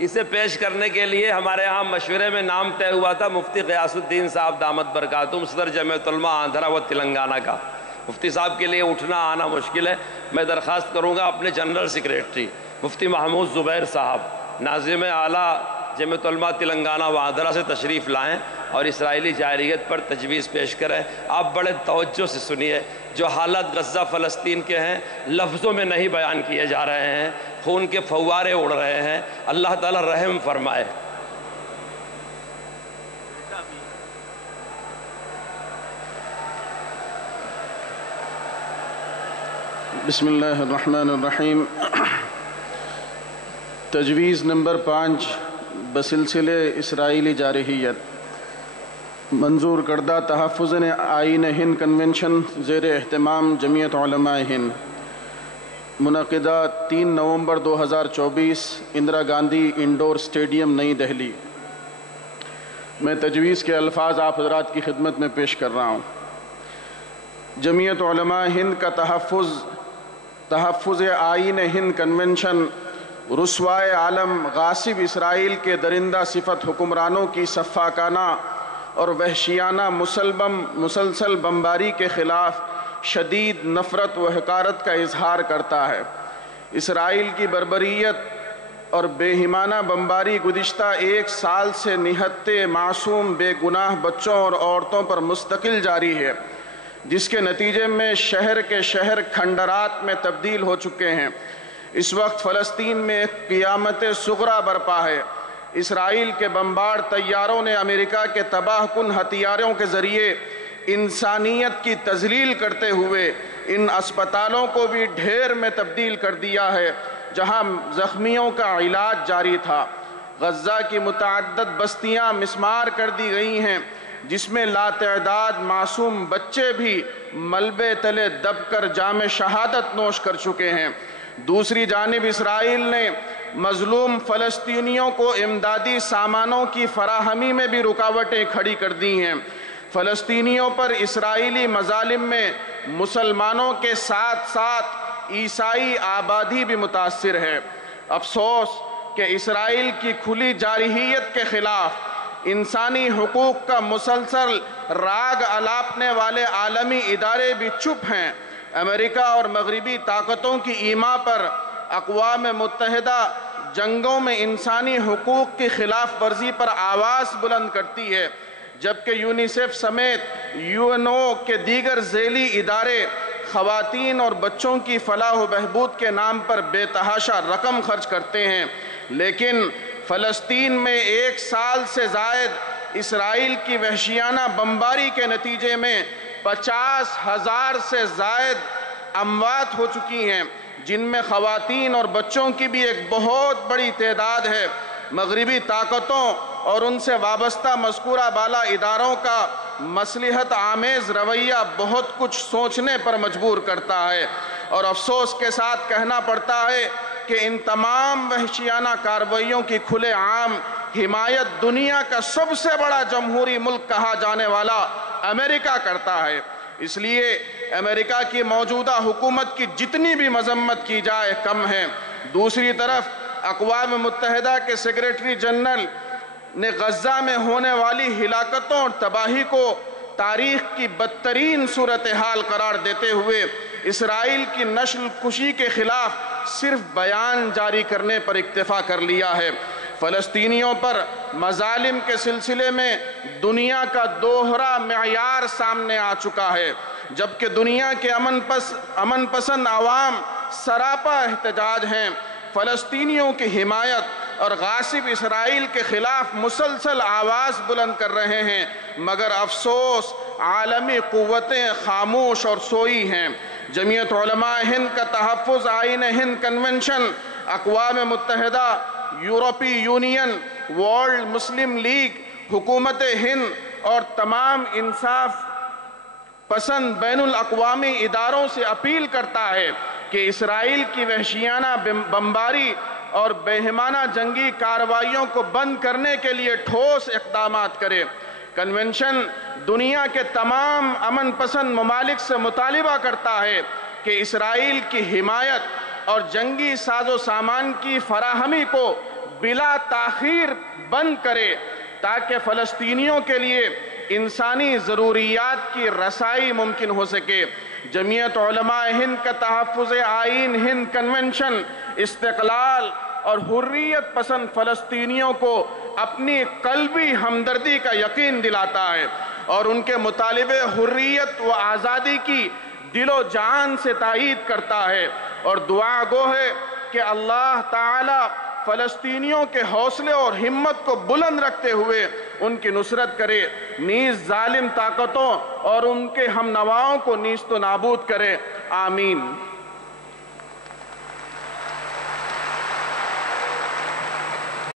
اسے پیش کرنے کے لیے ہمارے ہاں مشورے میں نام طے ہوا تھا مفتی غیاث الدین صاحب دامت برکاتہم صدر جمعیت علماء آندھرا و تلنگانہ کا۔ مفتی صاحب کے لیے اٹھنا آنا مشکل ہے، میں درخواست کروں گا اپنے جنرل سیکریٹری مفتی محمود زبیر صاحب ناظم اعلیٰ جمعیت علماء تلنگانہ و آندھرا سے تشریف لائیں اور اسرائیلی جارحیت پر تجویز پیش کریں۔ آپ بڑے توجہ سے سنیے، جو حالات غزہ فلسطین کے ہیں لفظوں میں نہیں بیان کیے جا رہے ہیں، خون کے فوارے اڑ رہے ہیں، اللہ تعالیٰ رحم فرمائے۔ بسم اللہ الرحمن الرحیم۔ تجویز نمبر 5 بسلسلِ اسرائیلی جارحیت منظور کردہ تحفظ آئین ہند کنونشن زیر اہتمام جمعیت علماء ہند، منعقدہ 3 نومبر 2024 اندرا گاندھی انڈور اسٹیڈیم نئی دہلی۔ میں تجویز کے الفاظ آپ حضرات کی خدمت میں پیش کر رہا ہوں۔ جمعیت علماء ہند کا تحفظ آئین ہند کنونشن رسوائے عالم غاصب اسرائیل کے درندہ صفت حکمرانوں کی سفاکانہ اور وحشیانہ مسلسل بمباری کے خلاف شدید نفرت و حقارت کا اظہار کرتا ہے۔ اسرائیل کی بربریت اور بےایمانہ بمباری گزشتہ 1 سال سے نہتے معصوم بے گناہ بچوں اور عورتوں پر مستقل جاری ہے، جس کے نتیجے میں شہر کے شہر کھنڈرات میں تبدیل ہو چکے ہیں۔ اس وقت فلسطین میں ایک قیامت صغریٰ برپا ہے۔ اسرائیل کے بمبار طیاروں نے امریکہ کے تباہ کن ہتھیاروں کے ذریعے انسانیت کی تذلیل کرتے ہوئے ان اسپتالوں کو بھی ڈھیر میں تبدیل کر دیا ہے جہاں زخمیوں کا علاج جاری تھا۔ غزہ کی متعدد بستیاں مسمار کر دی گئی ہیں، جس میں لاتعداد معصوم بچے بھی ملبے تلے دب کر جام شہادت نوش کر چکے ہیں۔ دوسری جانب اسرائیل نے مظلوم فلسطینیوں کو امدادی سامانوں کی فراہمی میں بھی رکاوٹیں کھڑی کر دی ہیں۔ فلسطینیوں پر اسرائیلی مظالم میں مسلمانوں کے ساتھ ساتھ عیسائی آبادی بھی متاثر ہے۔ افسوس کہ اسرائیل کی کھلی جارحیت کے خلاف انسانی حقوق کا مسلسل راگ الاپنے والے عالمی ادارے بھی چپ ہیں۔ امریکہ اور مغربی طاقتوں کی ایما پر اقوام متحدہ جنگوں میں انسانی حقوق کی خلاف ورزی پر آواز بلند کرتی ہے، جبکہ یونیسیف سمیت UNO کے دیگر ذیلی ادارے خواتین اور بچوں کی فلاح و بہبود کے نام پر بے تحاشا رقم خرچ کرتے ہیں، لیکن فلسطین میں 1 سال سے زائد اسرائیل کی وحشیانہ بمباری کے نتیجے میں 50,000 سے زائد اموات ہو چکی ہیں، جن میں خواتین اور بچوں کی بھی ایک بہت بڑی تعداد ہے۔ مغربی طاقتوں اور ان سے وابستہ مذکورہ بالا اداروں کا مصلحت آمیز رویہ بہت کچھ سوچنے پر مجبور کرتا ہے، اور افسوس کے ساتھ کہنا پڑتا ہے کہ ان تمام وحشیانہ کارروائیوں کی کھلے عام حمایت دنیا کا سب سے بڑا جمہوری ملک کہا جانے والا امریکہ کرتا ہے۔ اس لیے امریکہ کی موجودہ حکومت کی جتنی بھی مذمت کی جائے کم ہے۔ دوسری طرف اقوام متحدہ کے سیکریٹری جنرل نے غزہ میں ہونے والی ہلاکتوں اور تباہی کو تاریخ کی بدترین صورتحال قرار دیتے ہوئے اسرائیل کی نسل کشی کے خلاف صرف بیان جاری کرنے پر اکتفا کر لیا ہے۔ فلسطینیوں پر مظالم کے سلسلے میں دنیا کا دوہرا معیار سامنے آ چکا ہے، جبکہ دنیا کے امن پسند عوام سراپا احتجاج ہیں، فلسطینیوں کی حمایت اور غاصب اسرائیل کے خلاف مسلسل آواز بلند کر رہے ہیں، مگر افسوس عالمی قوتیں خاموش اور سوئی ہیں۔ جمعیت علماء ہند کا تحفظ آئین ہند کنونشن اقوام متحدہ، یورپی یونین، ورلڈ مسلم لیگ، حکومت ہند اور تمام انصاف پسند بین الاقوامی اداروں سے اپیل کرتا ہے کہ اسرائیل کی وحشیانہ بمباری اور بےایمانہ جنگی کارروائیوں کو بند کرنے کے لیے ٹھوس اقدامات کرے۔ کنونشن دنیا کے تمام امن پسند ممالک سے مطالبہ کرتا ہے کہ اسرائیل کی حمایت اور جنگی ساز و سامان کی فراہمی کو بلا تاخیر بند کرے تاکہ فلسطینیوں کے لیے انسانی ضروریات کی رسائی ممکن ہو سکے۔ جمعیت علماء ہند کا تحفظ آئین ہند کنونشن استقلال اور حریت پسند فلسطینیوں کو اپنی قلبی ہمدردی کا یقین دلاتا ہے اور ان کے مطالبے حریت و آزادی کی دل و جان سے تائید کرتا ہے، اور دعا گو ہے کہ اللہ تعالی فلسطینیوں کے حوصلے اور ہمت کو بلند رکھتے ہوئے ان کی نصرت کرے، نیز ظالم طاقتوں اور ان کے ہم نواؤں کو نیست و نابود کرے، آمین۔